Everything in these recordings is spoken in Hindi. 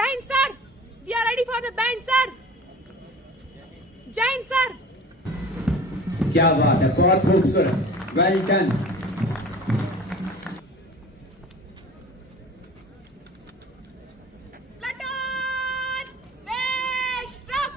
Jain sir, we are ready for the band sir. Jain sir. क्या बात है, बहुत खूबसूरत, वेल डन। Platoon, Westrum.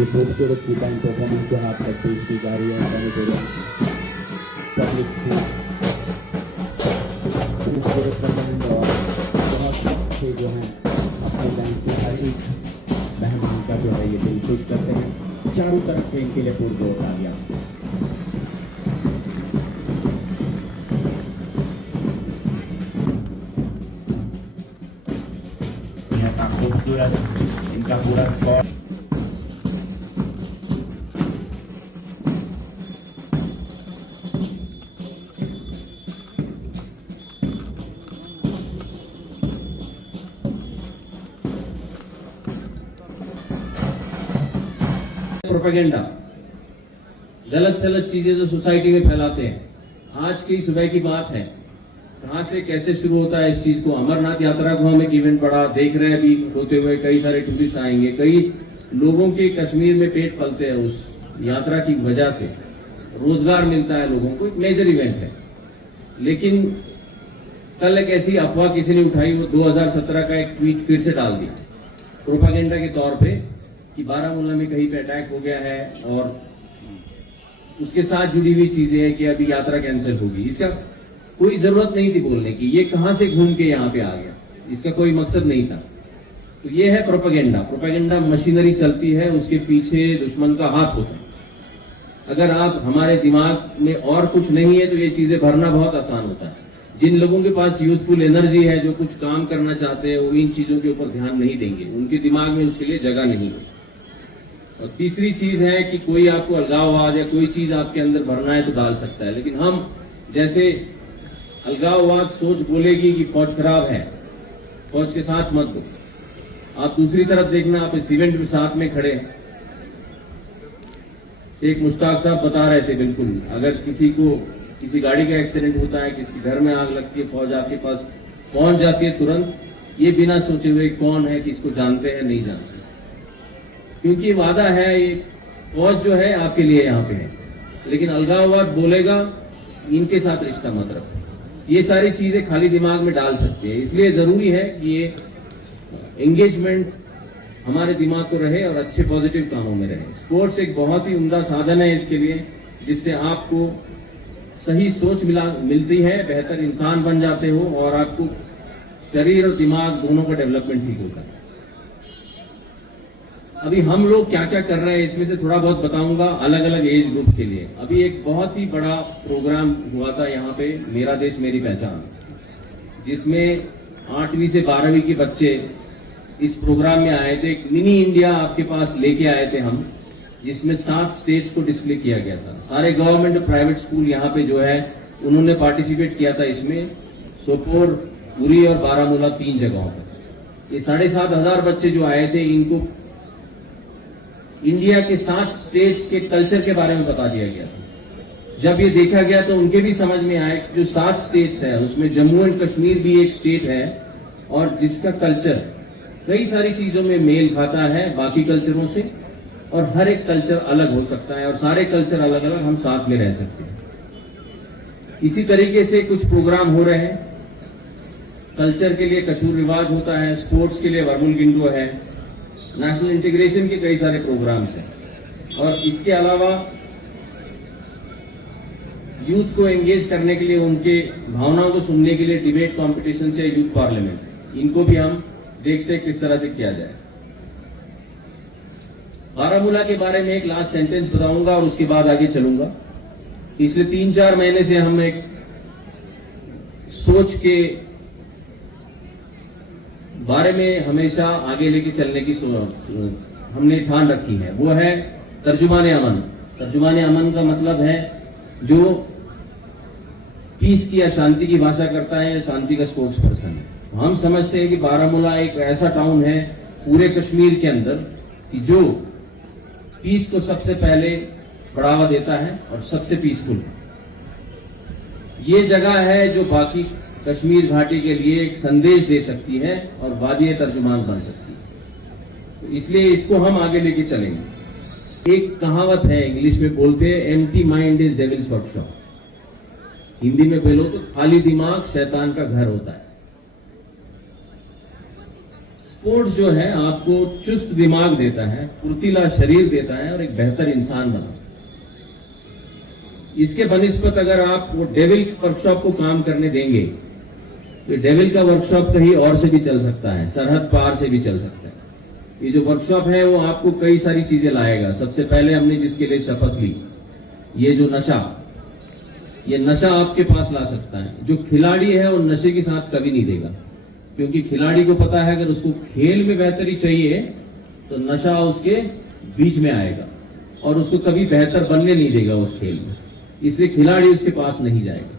ये खूबसूरत सी बैंड परफॉर्मेंस जो आप तक पेश की जा रही है सैनिटोरियम पब्लिक खूबसूरत परफॉर्मेंस और बहुत अच्छे जो हैं अपने बैंड से हर एक मेहमान का जो है ये दिल खुश करते हैं। चारों तरफ से इनके लिए पुरजोर तालियां। खूबसूरत इनका पूरा स्कोर प्रोपेगेंडा, गलत सलत चीजें जो सोसाइटी में फैलाते हैं। आज की सुबह की बात है, कहां से कैसे शुरू होता है इस चीज को। अमरनाथ यात्रा को हम एक इवेंट पड़ा देख रहे हैं अभी होते हुए, कई सारे टूरिस्ट आएंगे, कई लोगों के कश्मीर में पेट पलते हैं उस यात्रा की वजह से, रोजगार मिलता है लोगों को, एक मेजर इवेंट है। लेकिन कल एक ऐसी अफवाह किसी ने उठाई, वो 2017 का एक ट्वीट फिर से डाल दिया प्रोपेगेंडा के तौर पे कि बारामूला में कहीं पे अटैक हो गया है और उसके साथ जुड़ी हुई चीजें हैं कि अभी यात्रा कैंसिल होगी। इसका कोई जरूरत नहीं थी बोलने की, ये कहां से घूम के यहां पे आ गया, इसका कोई मकसद नहीं था। तो ये है प्रोपेगेंडा। प्रोपेगेंडा मशीनरी चलती है, उसके पीछे दुश्मन का हाथ होता है। अगर आप हमारे दिमाग में और कुछ नहीं है तो ये चीजें भरना बहुत आसान होता है। जिन लोगों के पास यूथफुल एनर्जी है, जो कुछ काम करना चाहते हैं, वो इन चीजों के ऊपर ध्यान नहीं देंगे, उनके दिमाग में उसके लिए जगह नहीं है। और तीसरी चीज है कि कोई आपको अलगाववाद या कोई चीज आपके अंदर भरना है तो डाल सकता है, लेकिन हम जैसे अलगाववाद सोच बोलेगी कि फौज खराब है, फौज के साथ मत दो। आप दूसरी तरफ देखना, आप इस इवेंट में साथ में खड़े हैं। एक मुश्ताक साहब बता रहे थे, बिल्कुल अगर किसी को किसी गाड़ी का एक्सीडेंट होता है, किसी घर में आग लगती है, फौज आपके पास पहुंच जाती है तुरंत, ये बिना सोचे हुए कौन है, किसको जानते हैं नहीं जानते, क्योंकि वादा है ये फौज जो है आपके लिए यहाँ पे है। लेकिन अलगाववाद बोलेगा इनके साथ रिश्ता मत रखो। ये सारी चीजें खाली दिमाग में डाल सकती है, इसलिए जरूरी है कि ये एंगेजमेंट हमारे दिमाग को रहे और अच्छे पॉजिटिव कामों में रहे। स्पोर्ट्स एक बहुत ही उम्दा साधन है इसके लिए, जिससे आपको सही सोच मिलती है, बेहतर इंसान बन जाते हो और आपको शरीर और दिमाग दोनों का डेवलपमेंट ठीक होता है। अभी हम लोग क्या क्या कर रहे हैं इसमें से थोड़ा बहुत बताऊंगा अलग अलग एज ग्रुप के लिए। अभी एक बहुत ही बड़ा प्रोग्राम हुआ था यहाँ पे, मेरा देश मेरी पहचान, जिसमें 8वीं से 12वीं के बच्चे इस प्रोग्राम में आए थे। एक मिनी इंडिया आपके पास लेके आए थे हम, जिसमें 7 स्टेट्स को डिस्प्ले किया गया था। सारे गवर्नमेंट और प्राइवेट स्कूल यहाँ पे जो है उन्होंने पार्टिसिपेट किया था इसमें, सोपोर, उरी और बारामूला 3 जगहों पर। ये 7,500 बच्चे जो आए थे, इनको इंडिया के 7 स्टेट्स के कल्चर के बारे में बता दिया गया था। जब ये देखा गया तो उनके भी समझ में आया कि जो 7 स्टेट्स है उसमें जम्मू एंड कश्मीर भी एक स्टेट है और जिसका कल्चर कई सारी चीजों में मेल खाता है बाकी कल्चरों से, और हर एक कल्चर अलग हो सकता है और सारे कल्चर अलग अलग हम साथ में रह सकते हैं। इसी तरीके से कुछ प्रोग्राम हो रहे हैं। कल्चर के लिए कसूर रिवाज होता है, स्पोर्ट्स के लिए वर्मुल गिंडो है, नेशनल इंटीग्रेशन के कई सारे प्रोग्राम्स हैं, और इसके अलावा यूथ को एंगेज करने के लिए, उनके भावनाओं को सुनने के लिए डिबेट कॉम्पिटिशन से यूथ पार्लियामेंट, इनको भी हम देखते हैं किस तरह से किया जाए। बारामूला के बारे में एक लास्ट सेंटेंस बताऊंगा और उसके बाद आगे चलूंगा। पिछले 3-4 महीने से हम एक सोच के बारे में हमेशा आगे लेके चलने की हमने ठान रखी है वो है तर्जुमाने अमन। तर्जुमाने अमन का मतलब है जो पीस की या शांति की भाषा करता है या शांति का स्पोर्ट्स पर्सन है। हम समझते हैं कि बारामूला एक ऐसा टाउन है पूरे कश्मीर के अंदर कि जो पीस को सबसे पहले बढ़ावा देता है और सबसे पीसफुल है। ये जगह है जो बाकी कश्मीर घाटी के लिए एक संदेश दे सकती है और वादी तर्जुमान बन सकती है। तो इसलिए इसको हम आगे लेके चलेंगे। एक कहावत है इंग्लिश में बोलते हैं empty mind is devils workshop. Hindi में बोलो तो खाली दिमाग शैतान का घर होता है। स्पोर्ट्स जो है आपको चुस्त दिमाग देता है, फुर्तीला शरीर देता है और एक बेहतर इंसान बनाता है। इसके बनिस्बत अगर आप वो डेविल वर्कशॉप को काम करने देंगे तो डेविल का वर्कशॉप कहीं और से भी चल सकता है, सरहद पार से भी चल सकता है। ये जो वर्कशॉप है वो आपको कई सारी चीजें लाएगा। सबसे पहले हमने जिसके लिए शपथ ली, ये जो नशा, ये नशा आपके पास ला सकता है। जो खिलाड़ी है वो नशे के साथ कभी नहीं देगा, क्योंकि खिलाड़ी को पता है अगर उसको खेल में बेहतरी चाहिए तो नशा उसके बीच में आएगा और उसको कभी बेहतर बनने नहीं देगा उस खेल में। इसलिए खिलाड़ी उसके पास नहीं जाएगा।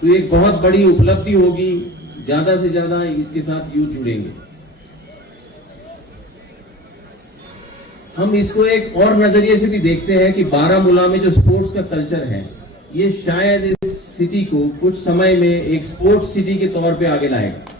तो एक बहुत बड़ी उपलब्धि होगी, ज्यादा से ज्यादा इसके साथ यूथ जुड़ेंगे। हम इसको एक और नजरिए से भी देखते हैं कि बारामूला में जो स्पोर्ट्स का कल्चर है ये शायद इस सिटी को कुछ समय में एक स्पोर्ट्स सिटी के तौर पे आगे लाएगा।